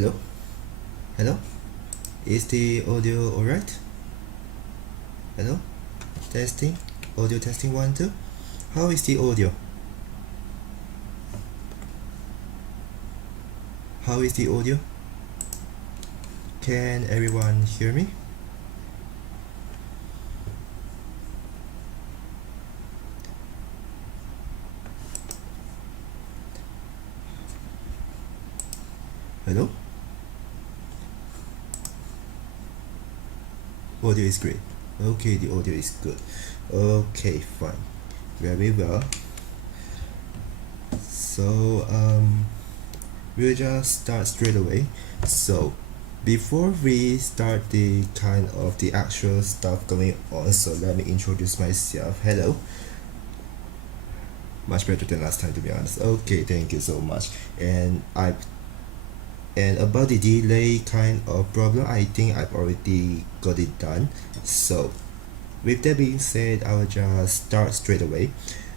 Hello? Hello? Is the audio alright? Hello? Testing? Audio testing 1, 2. How is the audio? How is the audio? Can everyone hear me? Hello? Audio is great. Okay, the audio is good. Okay, fine. Very well. So, we'll just start straight away. So, before we start the kind of the actual stuff going on, so let me introduce myself. Hello. Much better than last time, to be honest. Okay, thank you so much. And about the delay kind of problem, I think I've already got it done. So with that being said, I will just start straight away.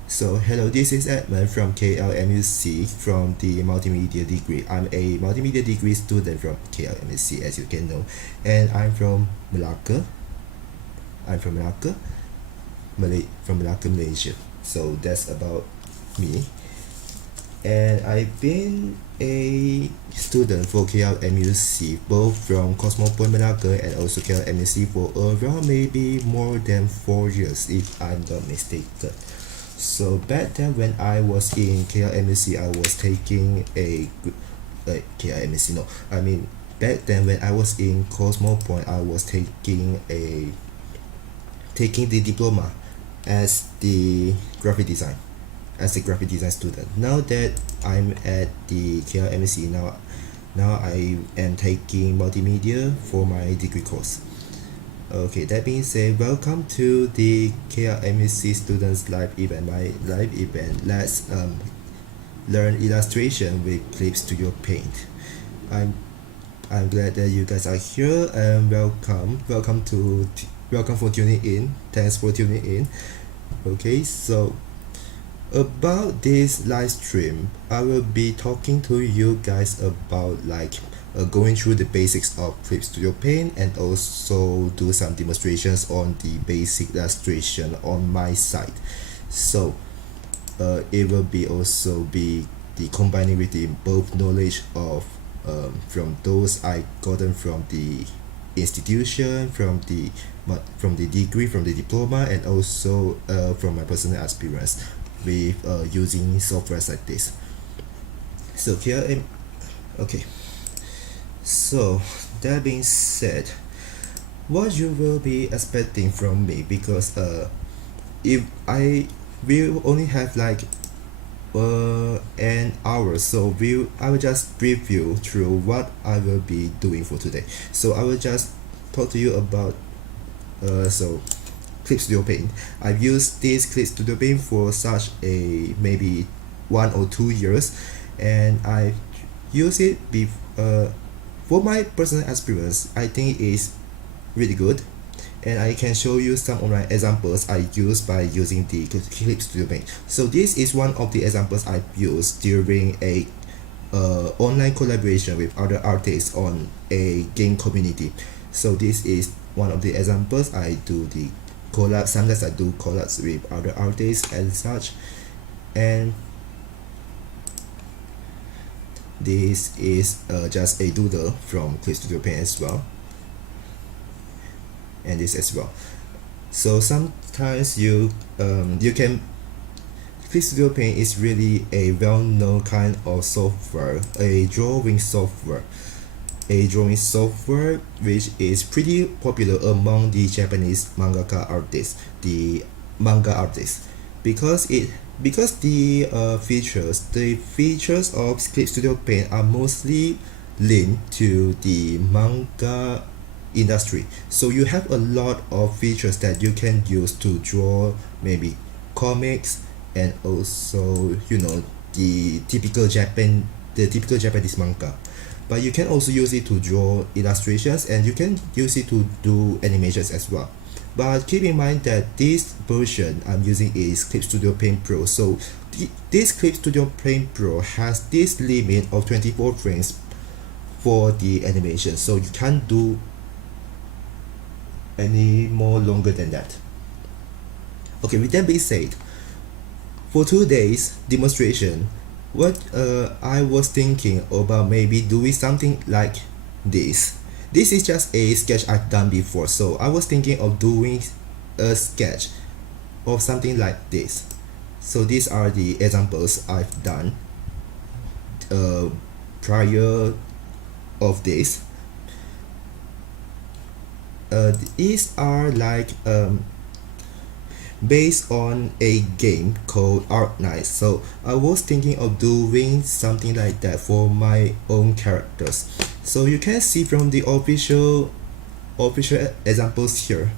So hello, this is Edmund from KLMUC from the Multimedia degree. I'm a Multimedia degree student from KLMUC, as you can know, and I'm from Malacca. From Malacca, Malaysia. So that's about me. And I've been a student for KLMUC, both from Cosmopolitan Malacca and also KLMUC for around maybe more than 4 years, if I'm not mistaken. So back then when I was in KLMUC, I was taking back then when I was in Cosmopolitan, I was taking the diploma as the graphic design student. Now that I'm at the KLMUC, now I am taking multimedia for my degree course. Okay, that being said, welcome to the KLMUC students live event. My live event, let's learn illustration with Clip Studio Paint. I'm glad that you guys are here, and welcome for tuning in. Thanks for tuning in. Okay, so about this live stream, I will be talking to you guys about going through the basics of Clip Studio Paint, and also do some demonstrations on the basic illustration on my side. So it will be also be the combining with the both knowledge of from those I gotten from the institution, from the degree, from the diploma, and also from my personal experience with using softwares like this. So okay, so that being said, what you will be expecting from me, because if I will only have an hour, so I will just brief you through what I will be doing for today. So I will just talk to you about Clip Studio Paint. I've used this Clip Studio Paint for such a maybe 1 or 2 years, and I use it for my personal experience. I think it's really good, and I can show you some of my examples I use by using the Clip Studio Paint. So this is one of the examples I've used during a online collaboration with other artists on a game community. So this is one of the examples. I do the collab. Sometimes I do collabs with other artists and such, and this is just a doodle from Clip Studio Paint as well, and this as well. So sometimes you can Clip Studio Paint is really a well-known kind of software, a drawing software which is pretty popular among the Japanese manga artists, because the features of Clip Studio Paint are mostly linked to the manga industry. So you have a lot of features that you can use to draw maybe comics, and also the typical Japanese manga. But you can also use it to draw illustrations, and you can use it to do animations as well. But keep in mind that this version I'm using is Clip Studio Paint Pro. So this Clip Studio Paint Pro has this limit of 24 frames for the animation, so you can't do any more longer than that. Okay, with that being said, for today's demonstration, what I was thinking about maybe doing something like this. This is just a sketch I've done before, so I was thinking of doing a sketch of something like this. So these are the examples I've done prior of this. These are like based on a game called Art Night. So I was thinking of doing something like that for my own characters. So you can see from the official examples here.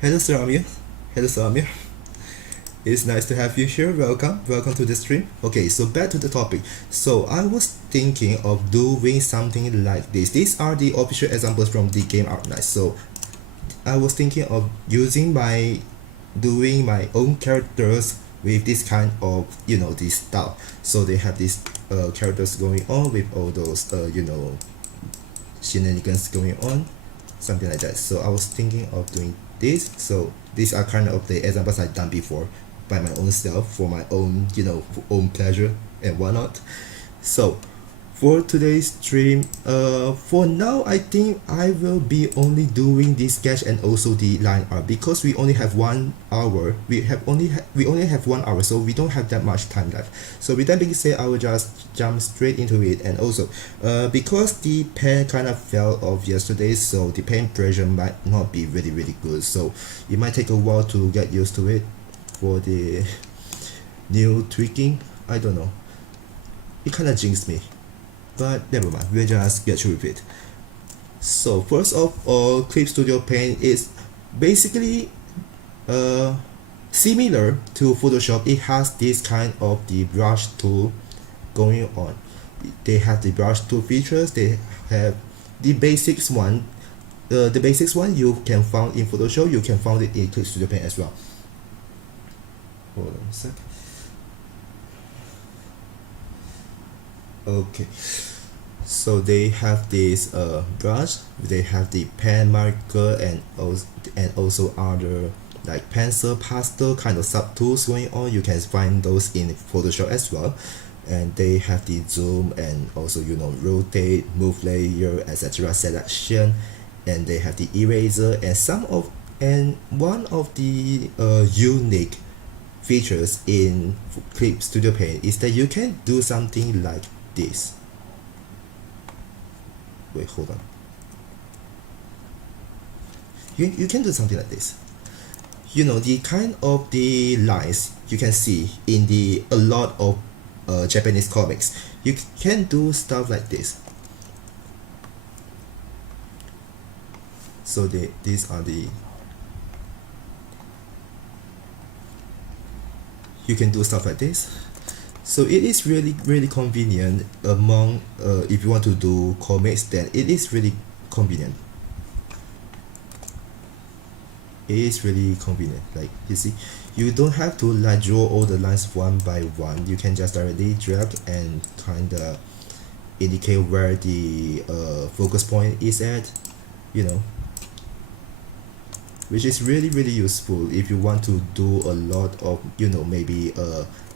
Hello Sir Amir. Hello Sir Amir. It's nice to have you here. Welcome to the stream. Okay, so back to the topic. So I was thinking of doing something like this. These are the official examples from the game Art Night. So I was thinking of doing my own characters with this kind of this style. So they have these characters going on with all those shenanigans going on, something like that. So I was thinking of doing this. So these are kind of the examples I've done before by my own self, for my own own pleasure and whatnot. So for today's stream, for now I think I will be only doing this sketch and also the line art, because we only have 1 hour. We only have 1 hour, so we don't have that much time left. So with that being said, I will just jump straight into it. And also because the pen kind of fell off yesterday, so the pen pressure might not be really good, so it might take a while to get used to it for the new tweaking. I don't know, it kind of jinxed me, but never mind, we'll just get through with it. So first of all, Clip Studio Paint is basically similar to Photoshop. It has this kind of the brush tool going on. They have the brush tool features. They have the basics one. The basics one you can find in Photoshop. You can find it in Clip Studio Paint as well. Hold on a sec. Okay, so they have this brush, they have the pen, marker, and also other like pencil, pastel kind of sub tools going on. You can find those in Photoshop as well. And they have the zoom and also rotate, move layer, etc. selection, and they have the eraser. And one of the unique features in Clip Studio Paint is that you can do something like this. Wait, hold on. You can do something like this. The kind of the lines you can see in a lot of Japanese comics. You can do stuff like this. So these are the, you can do stuff like this. So it is really convenient among if you want to do comics, then it is really convenient. It is really convenient. Like you see, you don't have to like draw all the lines one by one. You can just directly drag and kind of indicate where the focus point is at, which is really useful if you want to do a lot of maybe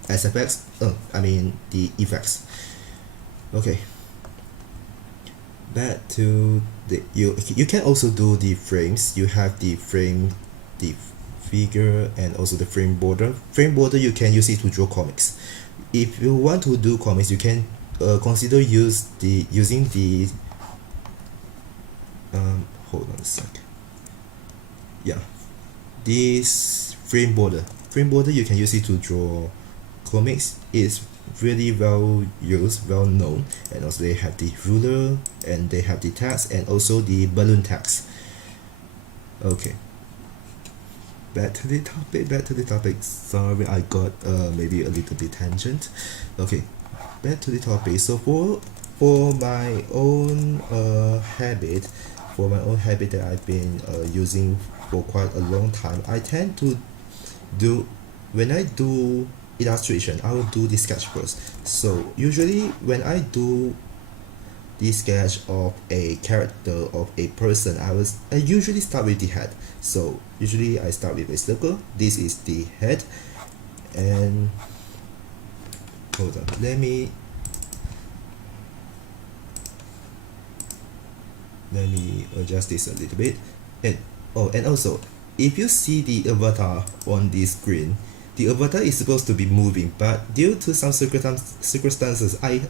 SFX, I mean the effects. Okay, back to the you can also do the frames. You have the frame, the figure, and also the frame border. Frame border you can use it to draw comics. If you want to do comics, you can consider using the hold on a sec. Yeah, this frame border you can use it to draw comics. Is really well used, well known. And also they have the ruler, and they have the text, and also the balloon text. Okay, back to the topic. Sorry, I got maybe a little bit tangent. Okay, back to the topic. So for my own habit that I've been using for quite a long time, I tend to do, when I do illustration, I will do the sketch first. So usually when I do the sketch of a character of a person, I usually start with the head. So usually I start with a circle. This is the head, and hold on, let me adjust this a little bit. And and also, if you see the avatar on this screen, the avatar is supposed to be moving, but due to some circumstances, I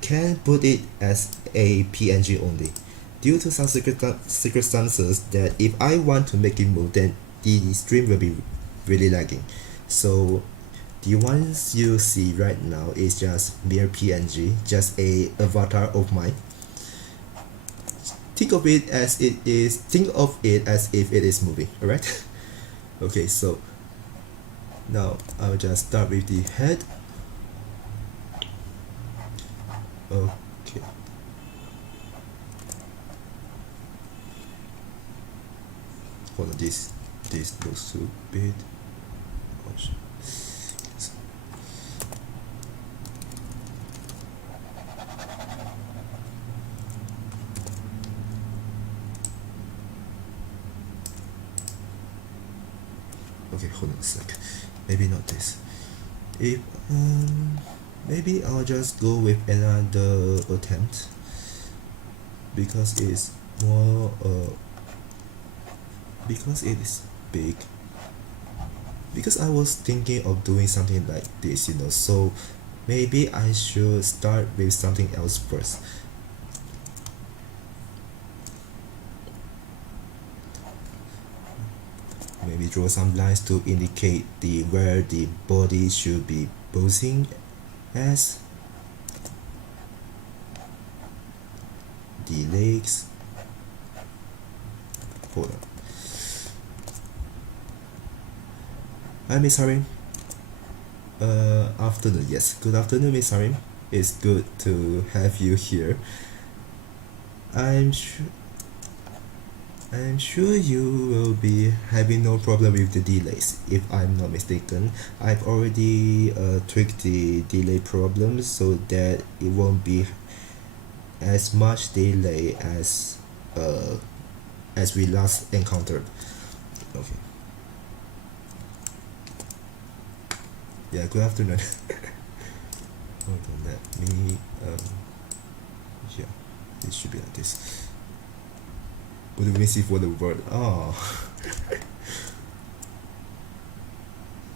can put it as a PNG only. Due to some circumstances that if I want to make it move, then the stream will be really lagging. So the ones you see right now is just mere PNG, just a avatar of mine. Think of it as if it is moving, alright? Okay, so now I'll just start with the head. Okay. Hold on, this looks too big. Okay, hold on a sec. Maybe not this. If maybe I'll just go with another attempt because it's more because it is big. Because I was thinking of doing something like this, so maybe I should start with something else first. Maybe draw some lines to indicate where the body should be posing as. The legs. Hold on. Hi, Miss Harim. Afternoon. Yes, good afternoon, Miss Harim. It's good to have you here. I'm sure you will be having no problem with the delays, if I'm not mistaken. I've already tweaked the delay problem so that it won't be as much delay as we last encountered. Okay. Yeah, good afternoon. Hold on, let me yeah, it should be like this. What do we see for the word? Oh.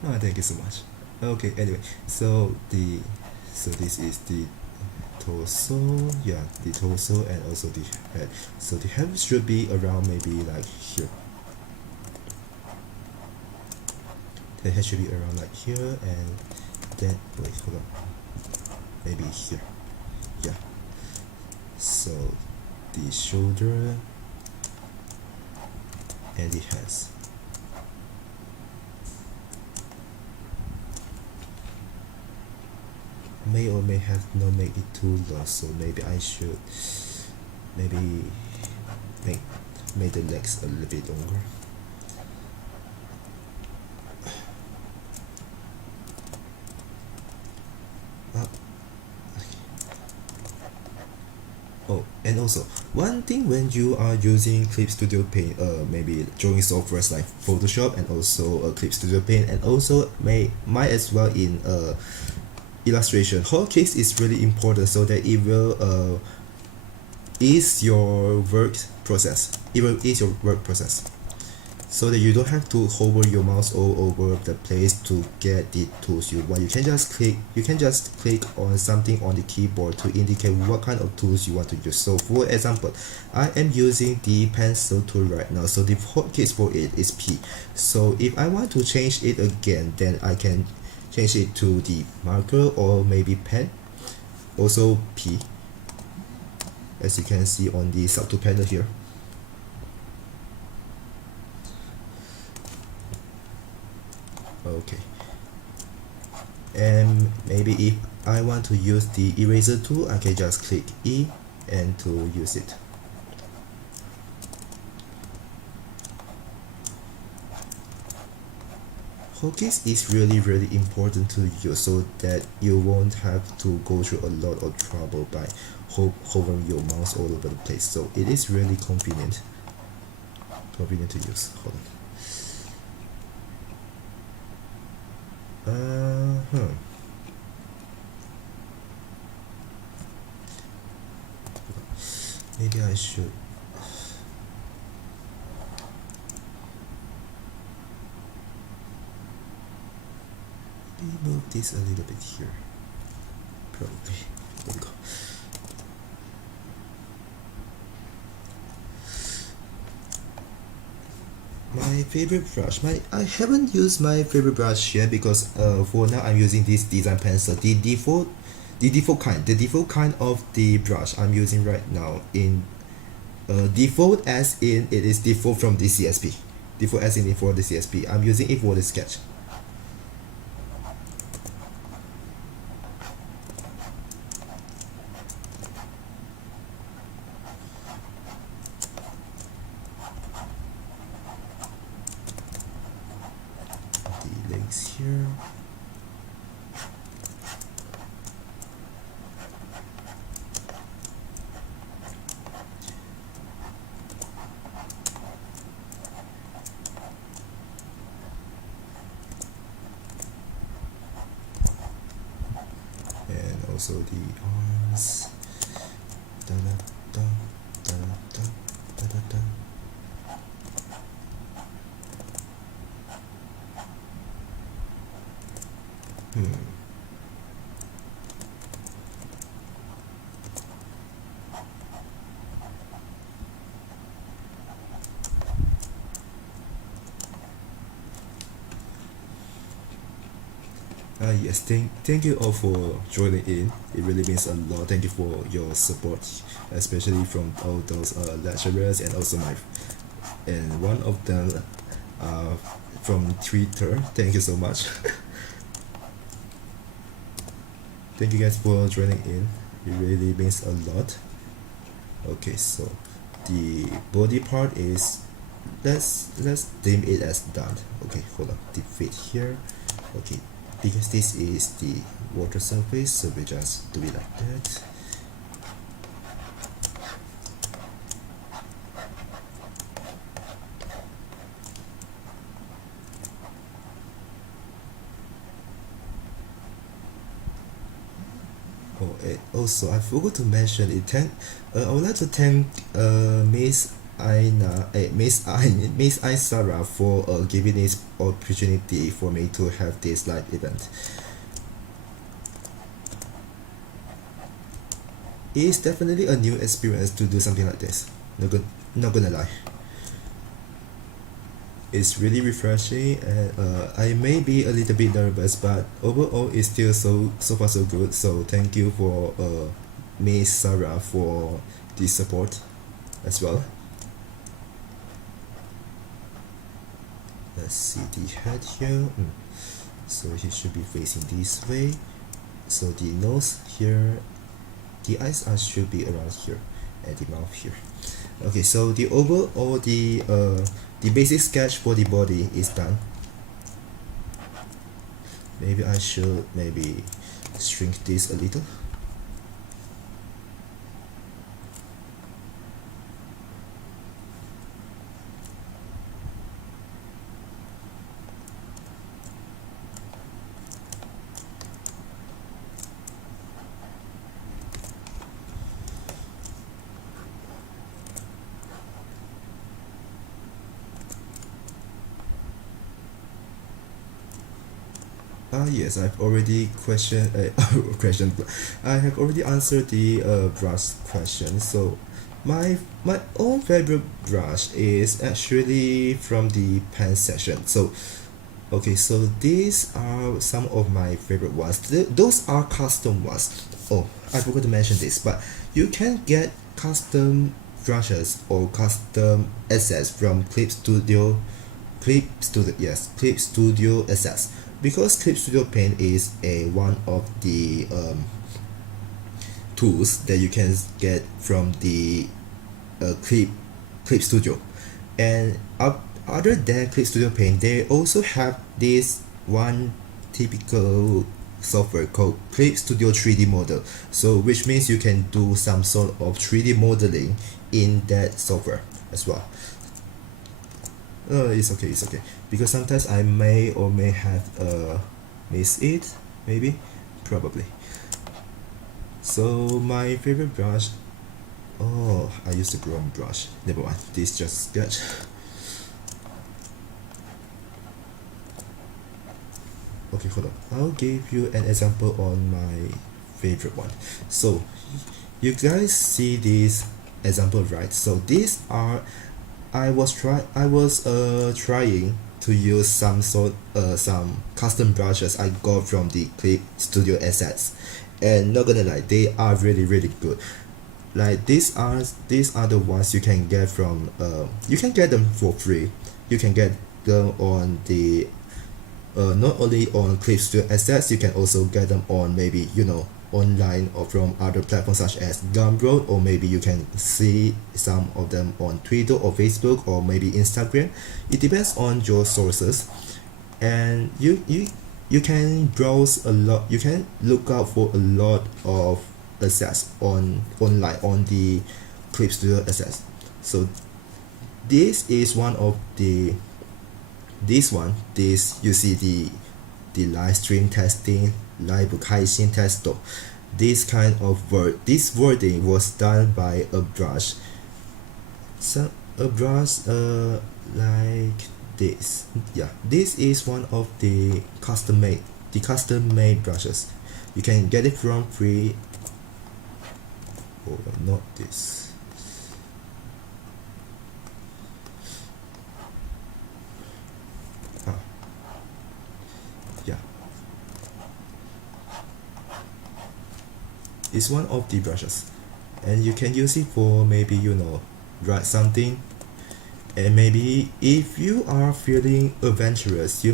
Oh, thank you so much. Okay, anyway, so this is the torso, yeah, the torso and also the head. So the head should be around maybe like here. The head should be around like here, and then wait, hold on, maybe here. Yeah. So the shoulder and the hands. May or may have not make it too long, so maybe I should make the legs a little bit longer. Oh, and also one thing when you are using Clip Studio Paint, maybe drawing softwares like Photoshop and also Clip Studio Paint, and also might as well in illustration, hotkeys is really important so that it will ease your work process. It will ease your work process, so that you don't have to hover your mouse all over the place to get the tools you want. You can just click on something on the keyboard to indicate what kind of tools you want to use. So for example, I am using the pencil tool right now, so the hotkeys for it is P. So if I want to change it again, then I can change it to the marker or maybe pen, also P, as you can see on the subtool panel here. Okay, and maybe if I want to use the eraser tool, I can just click E and to use it. Hotkeys is really important to use so that you won't have to go through a lot of trouble by hovering your mouse all over the place. So it is really convenient to use. Hold on. Maybe I should move this a little bit here. Probably. There we go. My favorite brush. I haven't used my favorite brush yet because for now I'm using this design pencil. The default kind of the brush I'm using right now in default as in it is default from the CSP. Default as in for the CSP. I'm using it for the sketch. Here. And also the arms. Da da da da da da da da. Yes, thank you all for joining in. It really means a lot. Thank you for your support, especially from all those lecturers and also and one of them from Twitter. Thank you so much. Thank you guys for joining in. It really means a lot. Okay, so the body part is let's deem it as done. Okay, hold on. The fit here. Okay, because this is the water surface, so we just do it like that. Oh, also I forgot to mention it. I would like to thank Miss Sarah for giving this opportunity for me to have this live event. It's definitely a new experience to do something like this. Not gonna lie. It's really refreshing, and I may be a little bit nervous, but overall it's still so far so good. So thank you for Miss Sarah for the support as well. Let's see the head here. So he should be facing this way. So the nose here, the eyes should be around here, and the mouth here. Okay, so the overall the basic sketch for the body is done. Maybe I should shrink this a little. Yes, I've already I have already answered the brush question. So my own favorite brush is actually from the pen section. So okay, so these are some of my favorite ones. Those are custom ones. Oh, I forgot to mention this, but you can get custom brushes or custom assets from Clip Studio Assets. Because Clip Studio Paint is one of the tools that you can get from the Clip Studio, and other than Clip Studio Paint, they also have this one typical software called Clip Studio 3D Model. So which means you can do some sort of 3D modeling in that software as well. It's okay because sometimes I may or may have missed it, maybe, probably. So my favorite brush, oh, I used the Chrome brush. Never mind, this is just sketch. Okay, hold on. I'll give you an example on my favorite one. So you guys see this example, right? So these are I was trying to use some custom brushes I got from the Clip Studio assets, and not gonna lie, they are really good. Like these are the ones you can get from you can get them for free. You can get them on the not only on Clip Studio assets, you can also get them on maybe online or from other platforms such as Gumroad, or maybe you can see some of them on Twitter or Facebook or maybe Instagram. It depends on your sources, and you can browse a lot. You can look out for a lot of assets online on the Clip Studio assets. So this is one of the this you see the live stream testing, live 开心 test. This kind of this wording was done by a brush. So a brush like this. Yeah, this is one of the custom made brushes. You can get it from free. Oh, not this. Yeah, it's one of the brushes, and you can use it for maybe write something, and maybe if you are feeling adventurous, you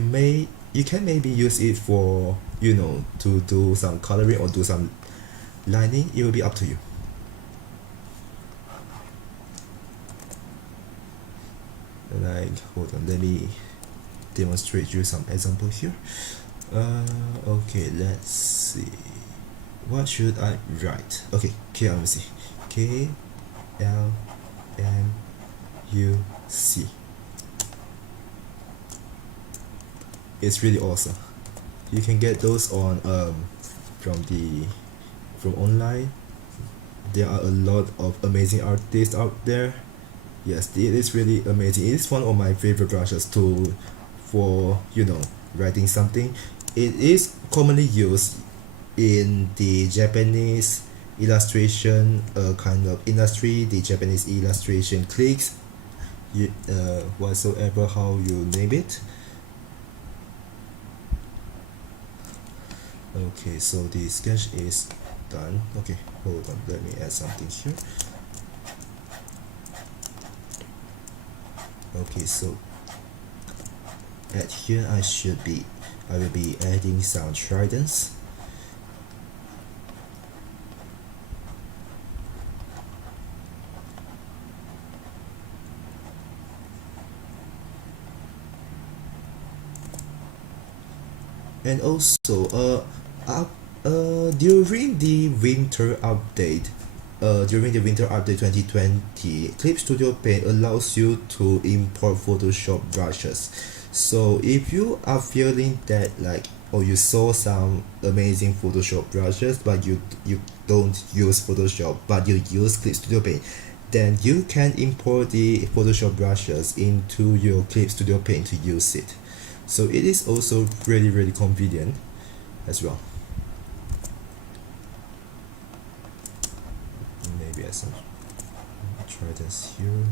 can maybe use it for to do some coloring or do some lining. It will be up to you. Like, hold on, let me demonstrate you some example here. Okay, let's see, what should I write? Okay, KLMUC. KLMUC. It's really awesome. You can get those on from online. There are a lot of amazing artists out there. Yes, it is really amazing. It is one of my favorite brushes for writing something. It is commonly used in the Japanese illustration kind of industry, the Japanese illustration cliques, whatsoever how you name it. Okay, so the sketch is done. Okay, hold on, let me add something here. Okay, so at here I will be adding some tridents. And also during the winter update 2020, Clip Studio Paint allows you to import Photoshop brushes. So if you are feeling that or you saw some amazing Photoshop brushes but you don't use Photoshop but you use Clip Studio Paint, then you can import the Photoshop brushes into your Clip Studio Paint to use it. So it is also really convenient as well. Maybe I some try this here.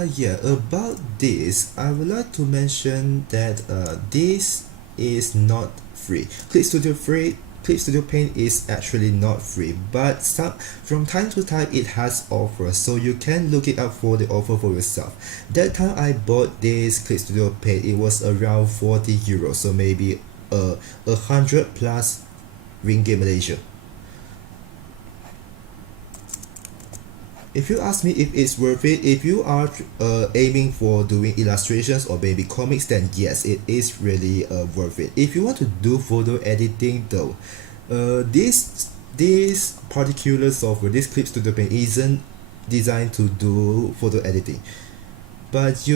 Yeah, about this, I would like to mention that this is not free. Clip Studio Paint is actually not free, but from time to time it has offers, so you can look it up for the offer for yourself. That time I bought this Clip Studio Paint, it was around 40 euros, so maybe 100 plus ringgit Malaysia. If you ask me if it's worth it, if you are aiming for doing illustrations or maybe comics, then yes, it is really worth it. If you want to do photo editing though, this particular software, this Clip Studio Paint, isn't designed to do photo editing. But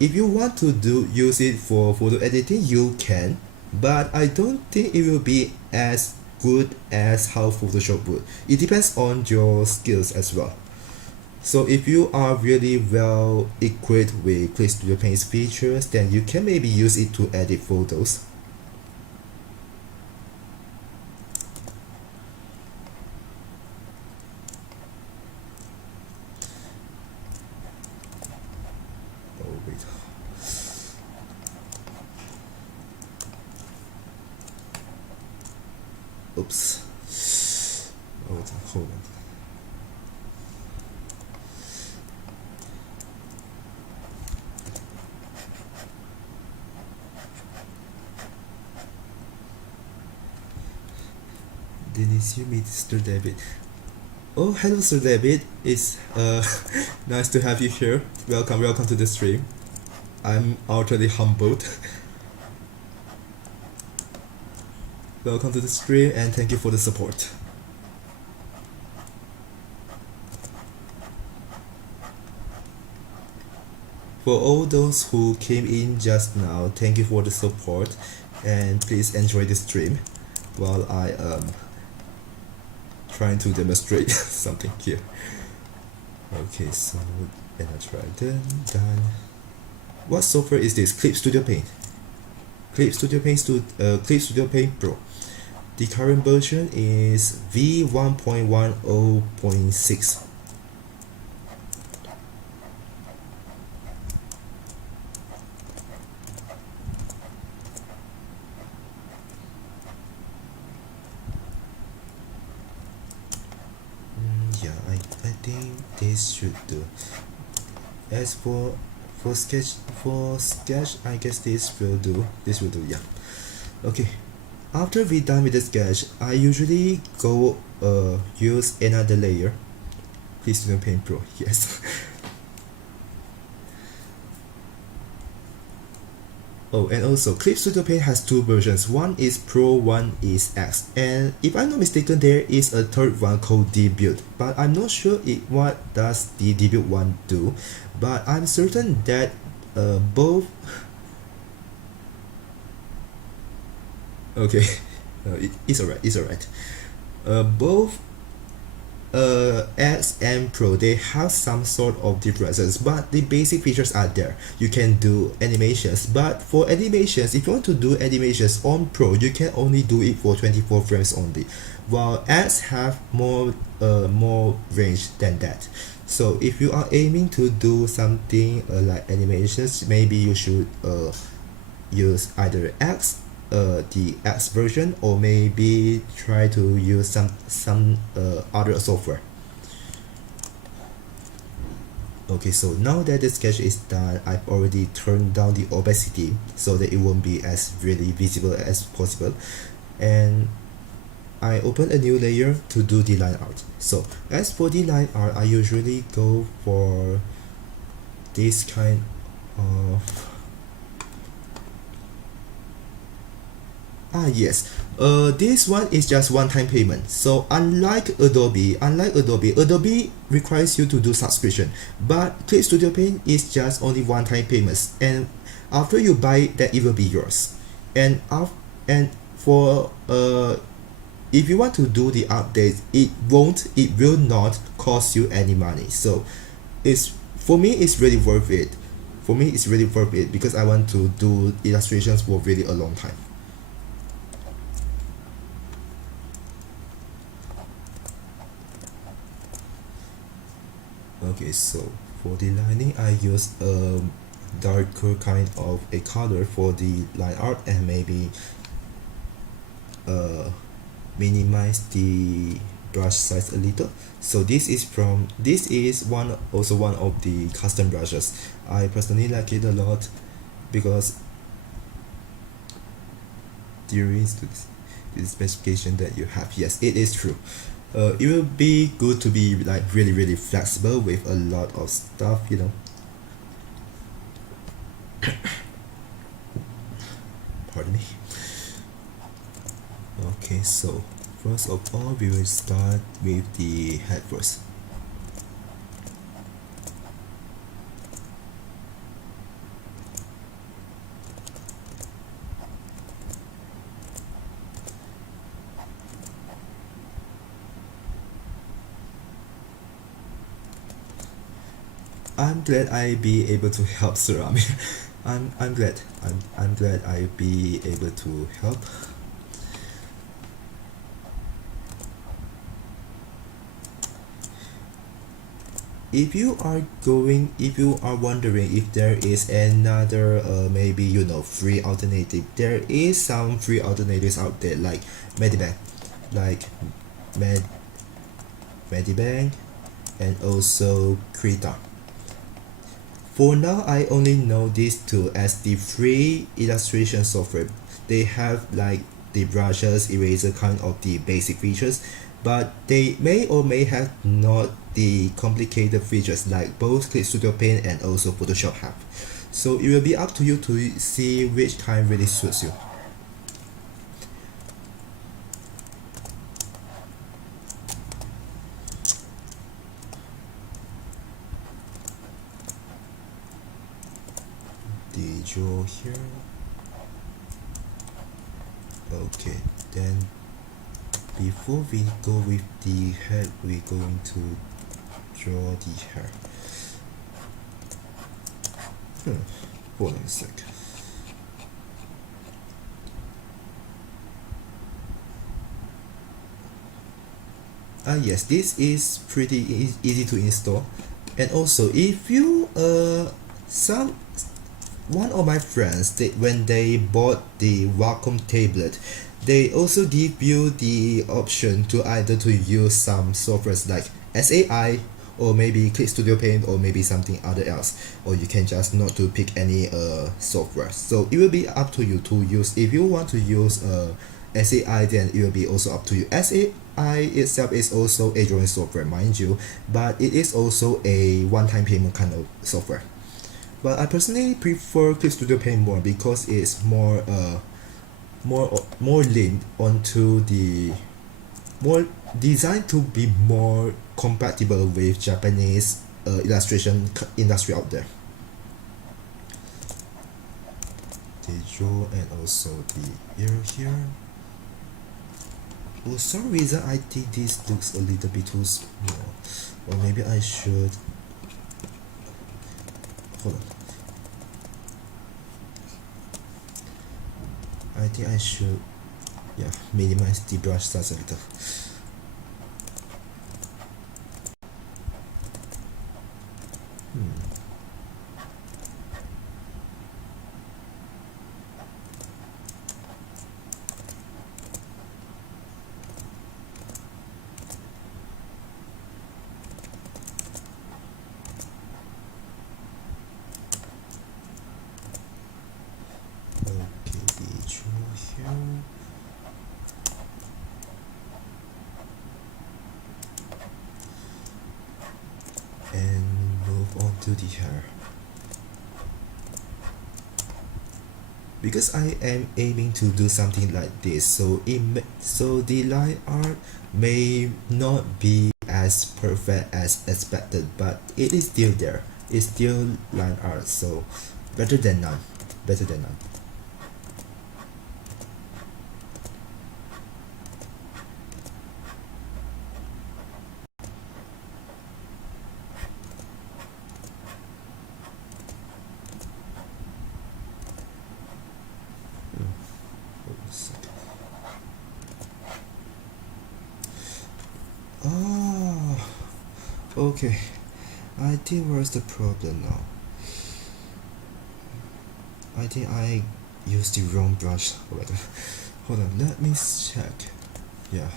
if you want to use it for photo editing, you can. But I don't think it will be as good as how Photoshop would. It depends on your skills as well. So if you are really well equipped with Clip Studio Paint's features, then you can maybe use it to edit photos. Oh wait. Oops. Hold on. Didn't you meet Sir David? Oh, hello Sir David. It's nice to have you here. Welcome to the stream. I'm utterly humbled. Welcome to the stream and thank you for the support. For all those who came in just now, thank you for the support and please enjoy the stream while I trying to demonstrate something here. Okay, so and I try done. What software is this? Clip Studio Paint. Clip Studio Paint Pro. The current version is v1.10.6. Yeah, I think this should do. As for sketch, I guess this will do. Yeah. Okay. After we're done with the sketch, I usually go use another layer. Please Studio Paint Pro. Yes. Oh, and also Clip Studio Paint has two versions. One is Pro, one is X. And if I'm not mistaken, there is a third one called Debut. But I'm not sure what does the Debut one do. But I'm certain that both. Okay, it's alright. Both X and Pro, they have some sort of differences, but the basic features are there. You can do animations, but for animations, if you want to do animations on Pro, you can only do it for 24 frames only, while X have more range than that. So if you are aiming to do something like animations, maybe you should use either the X version, or maybe try to use some other software. Okay, so now that the sketch is done, I've already turned down the opacity so that it won't be as really visible as possible, and I open a new layer to do the line art. So as for the line art, I usually go for this kind of yes, this one is just one-time payment. So unlike Adobe requires you to do subscription, but Clip Studio Paint is just only one-time payments, and after you buy it, that it will be yours. And for if you want to do the updates, it will not cost you any money. So for me it's really worth it. Because I want to do illustrations for really a long time. Okay, so For the lining, I use a darker kind of a color for the line art, and maybe minimize the brush size a little. So this is one of the custom brushes. I personally like it a lot because there is the specification that you have. Yes, it is true. It will be good to be like really flexible with a lot of stuff, you know. Pardon me. Okay, so first of all, we will start with the head first. I'm glad I be able to help Ceramic. I'm glad I be able to help. If you are wondering if there is another maybe free alternative, there is some free alternatives out there like Medibank, like Medibank, and also Krita. For now, I only know these two as the free illustration software. They have like the brushes, eraser, kind of the basic features, but they may or may have not the complicated features like both Clip Studio Paint and also Photoshop have. So it will be up to you to see which kind really suits you. The draw here. Okay, then before we go with the head, we're going to draw the hair. Hold on a sec. Yes, this is pretty easy to install. And also, if you one of my friends, when they bought the Wacom tablet, they also give you the option to either to use some softwares like SAI or maybe Clip Studio Paint or maybe something other else, or you can just not to pick any software. So it will be up to you to use. If you want to use SAI, then it will be also up to you. SAI itself is also a drawing software, mind you, but it is also a one-time payment kind of software. But I personally prefer Clip Studio Paint more because it's more linked onto the more designed to be more compatible with Japanese illustration industry out there. The jaw and also the ear here. For some reason, I think this looks a little bit too small, or maybe I should hold on. I think I should minimize the brush size a little. And move on to the hair. Because I am aiming to do something like this, so the line art may not be as perfect as expected, but it is still there. It's still line art, so better than none. Better than none. Okay, I think where's the problem now? I think I used the wrong brush. Hold on, let me check. Yeah.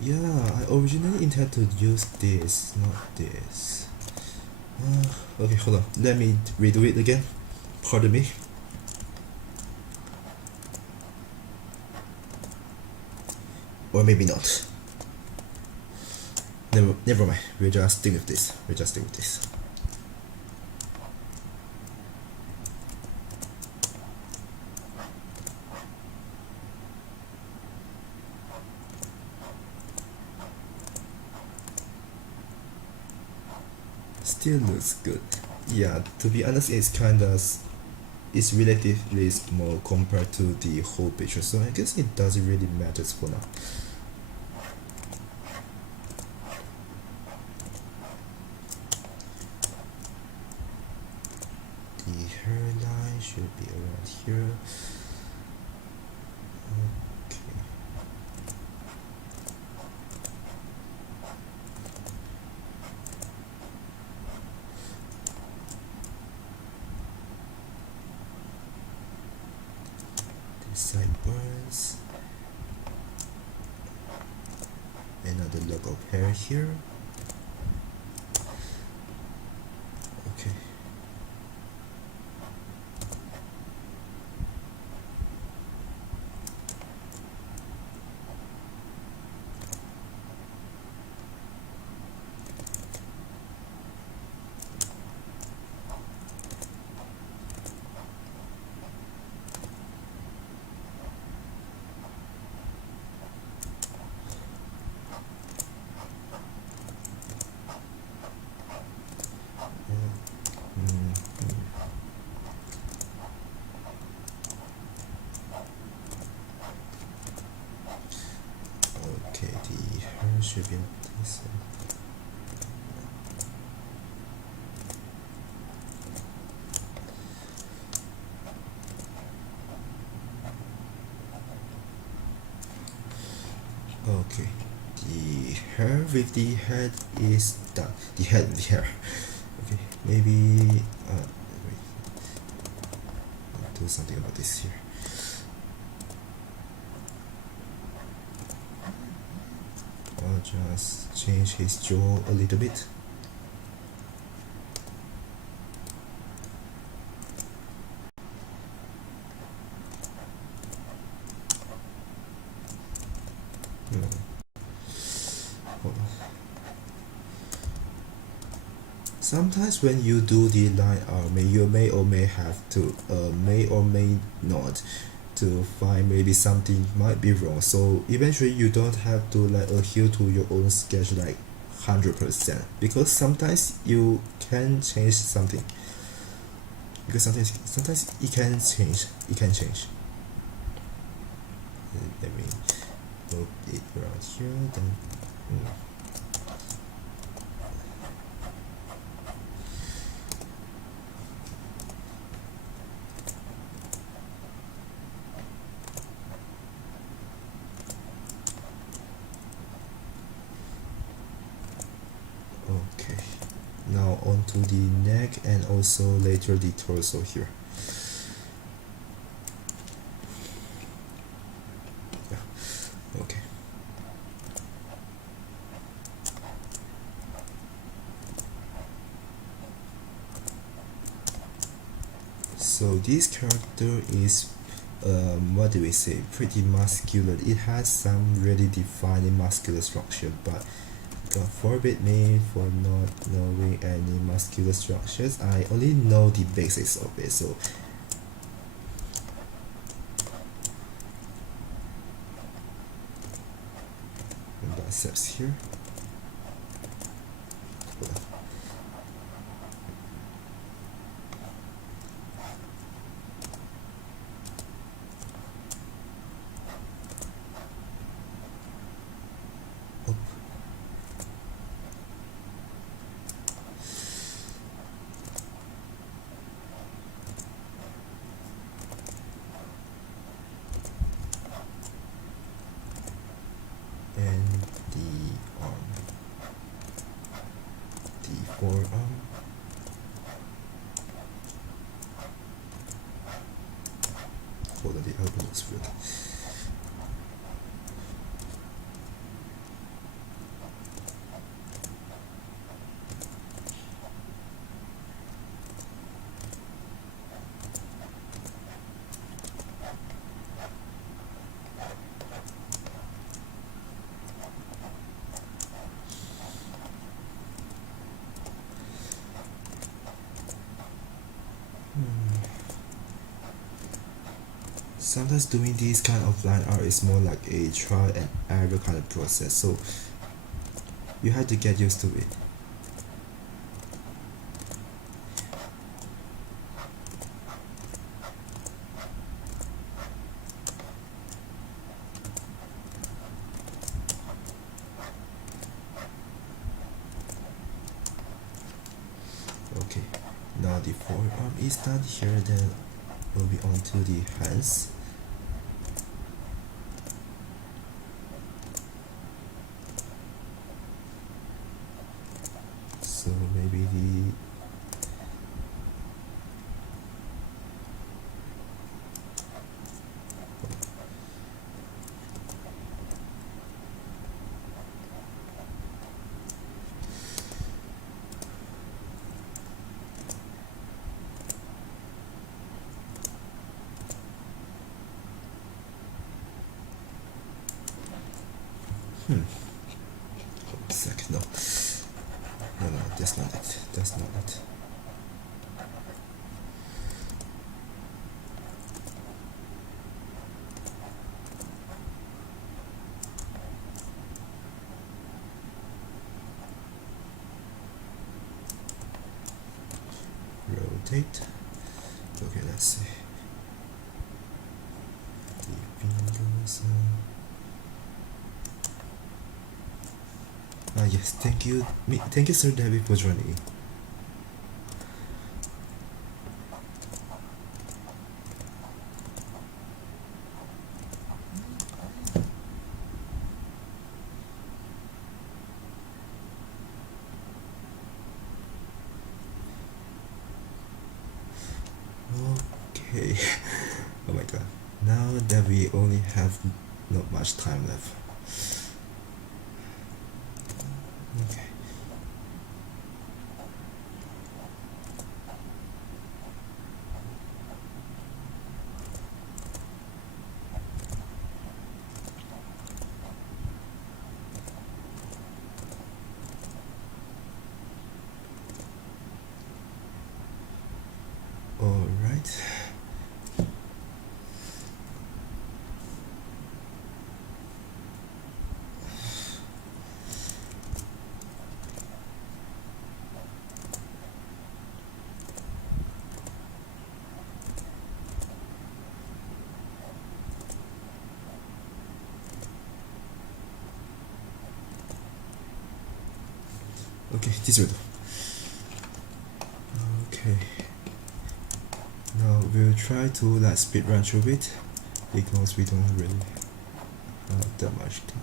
Yeah, I originally intended to use this, not this. Okay, hold on. Let me redo it again. Pardon me. Or maybe not. Never mind. We'll just stick with this. Still looks good. Yeah, to be honest, it's relatively small compared to the whole picture, so I guess it doesn't really matter for now. The hairline should be around here. Okay. The sideburns. Another lock of hair here. Okay. Okay, the hair should be on this side. Okay, the hair with the head is done. The head with the hair. Okay, maybe wait. I'll do something about this here. I'll just change his jaw a little bit. Hold on. Sometimes when you do the line art, you may or may have to, may or may not, to find maybe something might be wrong. So eventually you don't have to like adhere to your own sketch like 100%, because sometimes you can change something. Because sometimes it can change. Let me move it around here. Then. Okay, now onto the neck and also later the torso here. Yeah. Okay. So this character is what do we say, pretty muscular. It has some really defined muscular structure, but God forbid me for not knowing any muscular structures. I only know the basics of it, so biceps here. And the arm. That's weird. Sometimes doing this kind of line art is more like a trial and error kind of process, so you have to get used to it. Okay, now the forearm is done here, then we'll be on to the hands. So maybe the hold a sec, no, that's not it, that's not it. Rotate. Okay, let's see. The fingers. Yes, thank you, Sir David, for joining. Okay. Oh my god. Now that we only have not much time left. Okay. All right. Okay, this will do. Okay. Now we'll try to like speed run through it because we don't really have that much time.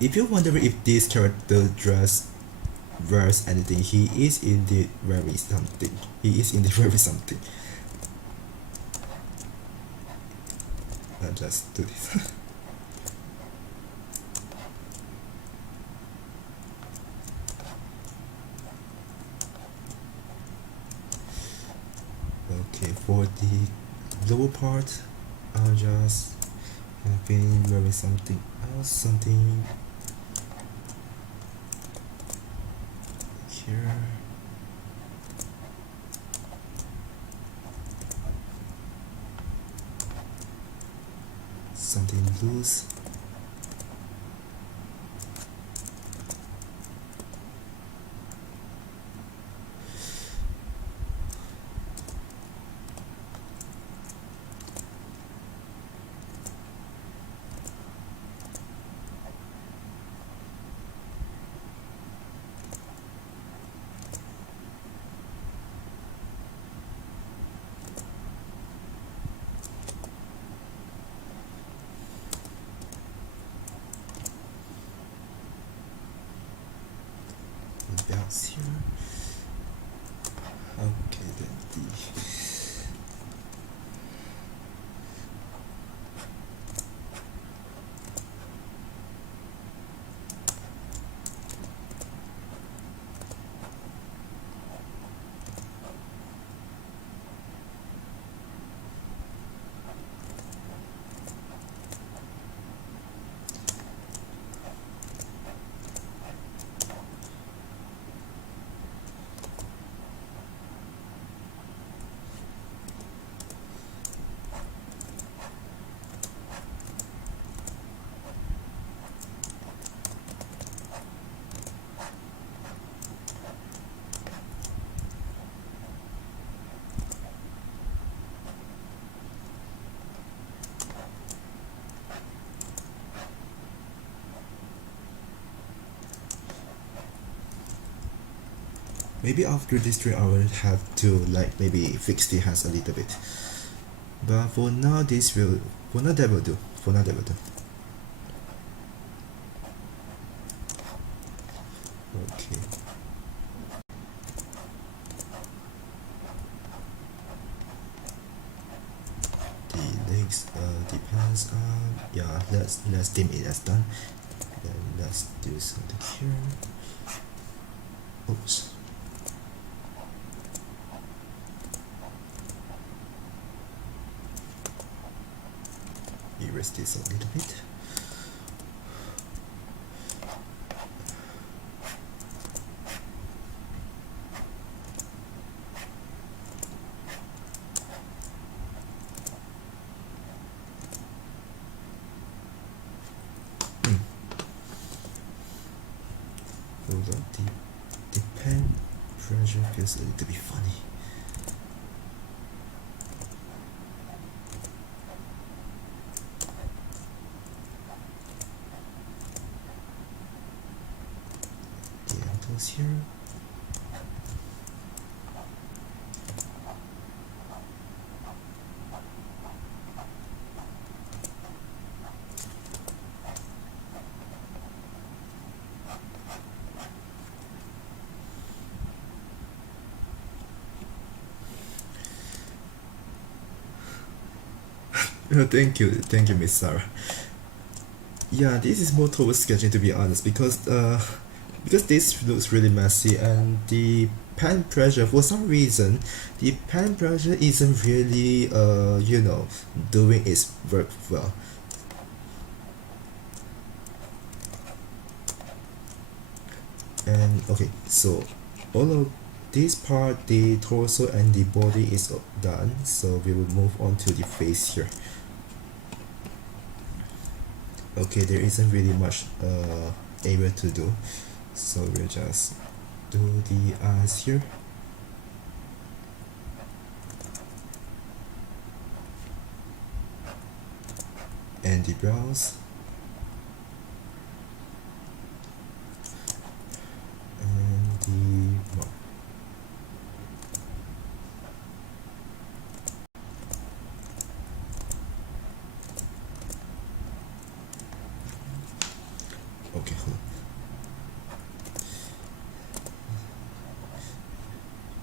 If you're wondering if this character wears anything, he is indeed wearing something. He is indeed wearing something. Let's do this. Okay, for the lower part, I'll just have been wearing something else, something here. Something loose. bells here. Okay, then maybe after this stream I will have to like maybe fix the hands a little bit. But for now that will do. For now that will do. Okay. The legs depends on, yeah, let's dim it as done. Then let's do something here. Oops. Erase this a little bit. Hold on, the pen pressure feels a little bit funny. Here. Thank you, Miss Sarah. Yeah, this is more towards sketching, to be honest, because this looks really messy, and the pen pressure, for some reason the pen pressure isn't really you know, doing its work well. And okay, so all of this part, the torso and the body is done, so we will move on to the face here. Okay, there isn't really much area to do, so we'll just do the eyes here. And the brows. And the mouth. Okay, hold on.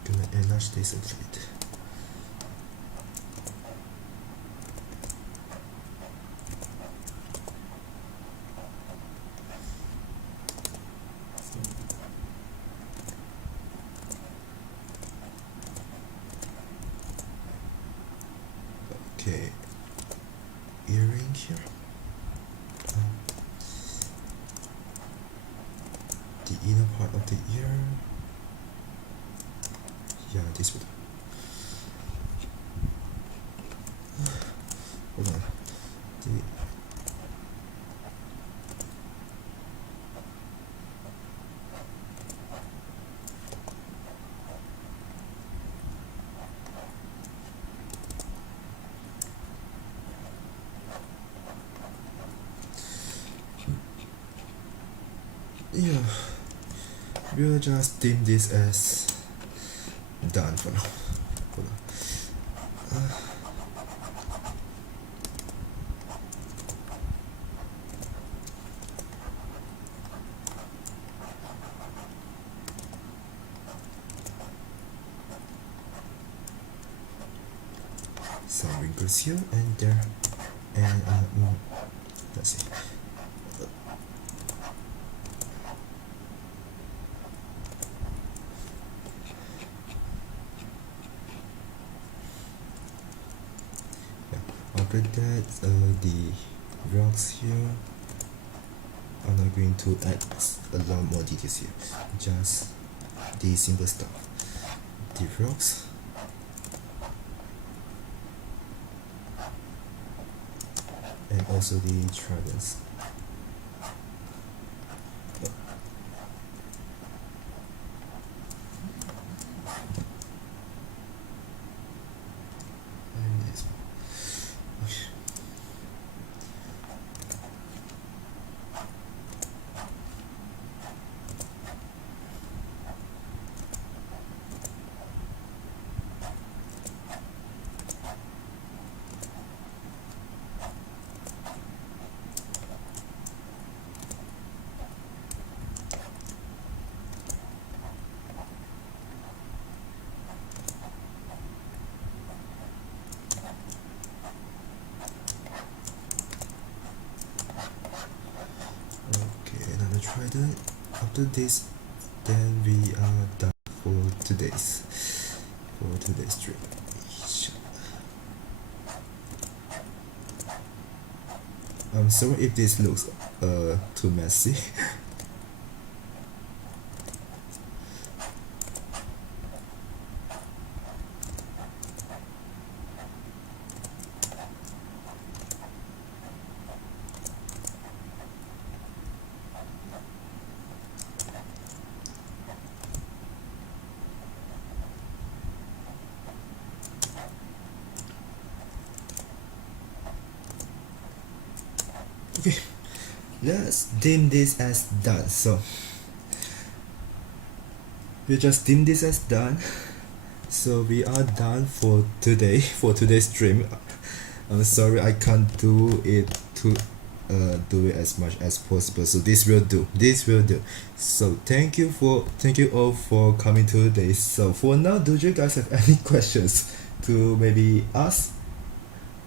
Gonna enlarge this a little bit. Okay, earring here. The inner part of the ear. Yeah, this would. Hold on. Yeah, we'll just deem this as done for now. Hold on. some wrinkles here and there, and let's see. After that, the rocks here, I'm not going to add a lot more details here, just the simple stuff. The rocks, and also the tridents. Trident. After this, then we are done for today's stream. I'm sorry if this looks too messy. Okay, let's deem this as done. So we just deem this as done. So we are done for today, for today's stream. I'm sorry I can't do it as much as possible. So this will do. So thank you all for coming today. So for now, do you guys have any questions to maybe ask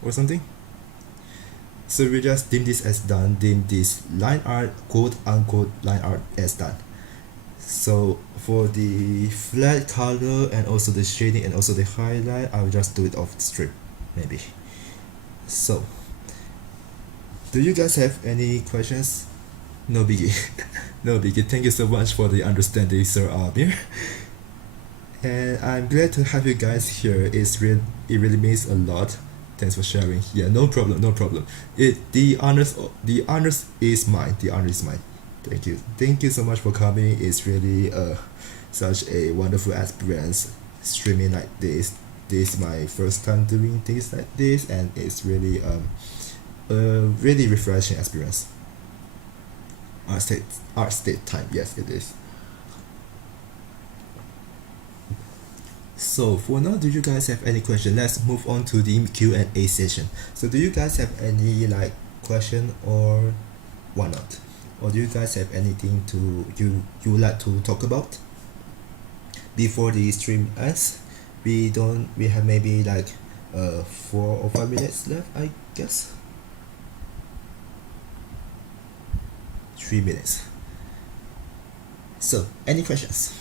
or something? So we just deem this as done, deem this line art, quote unquote line art as done. So for the flat color and also the shading and also the highlight, I'll just do it off stream maybe. So do you guys have any questions? No biggie. No biggie. Thank you so much for the understanding, Sir Amir. And I'm glad to have you guys here. It really means a lot. Thanks for sharing. Yeah, no problem. The honors is mine. Thank you so much for coming. It's really such a wonderful experience streaming like this. This is my first time doing things like this, and it's really a really refreshing experience. Art state time. Yes, it is. So for now, do you guys have any question? Let's move on to the Q&A session. So do you guys have any question or whatnot? Or do you guys have anything you would like to talk about before the stream ends? We have maybe 4 or 5 minutes left, I guess. 3 minutes. So any questions?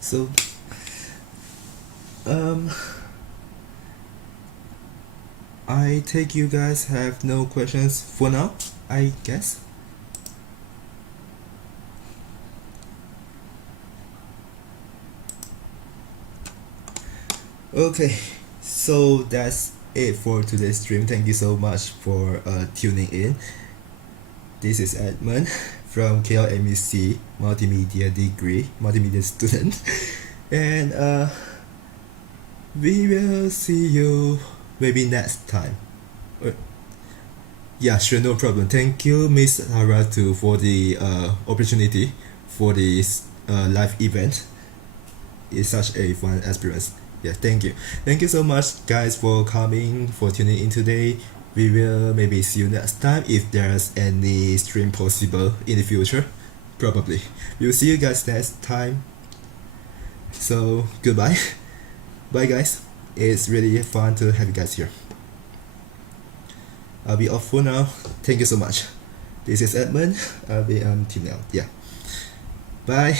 So I take you guys have no questions for now, I guess. Okay, so that's it for today's stream. Thank you so much for tuning in. This is Edmund from KLMUC Multimedia degree, multimedia student, and we will see you maybe next time. Yeah, sure, no problem. Thank you, Miss for the opportunity for this live event. it's such a fun experience. Yeah, thank you so much guys for coming, for tuning in today. We will maybe see you next time if there's any stream possible in the future. Probably we'll see you guys next time. So goodbye. Bye guys, it's really fun to have you guys here. I'll be off for now. Thank you so much. This is Edmund. I'll be team now. Yeah, bye.